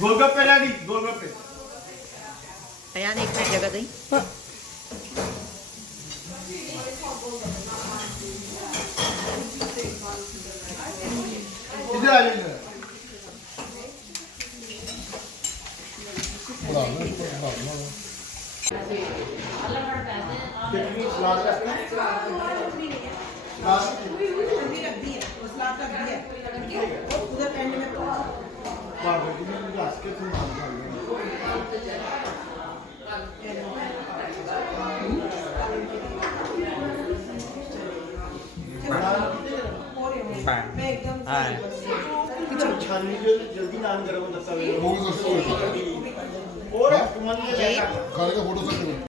गोलगप्पे ला दी गोलगप्पे अयान एक मिनट जगह दई इधर आ जाइए कितनी सलाद रखना है उधर एंड में बाबा जी ने ग्लास के थोड़ा डाल मैं एकदम छाननी जो जल्दी नान गरम होता है मूवी का स्टोरी और मन में खाने का फोटो सेट करो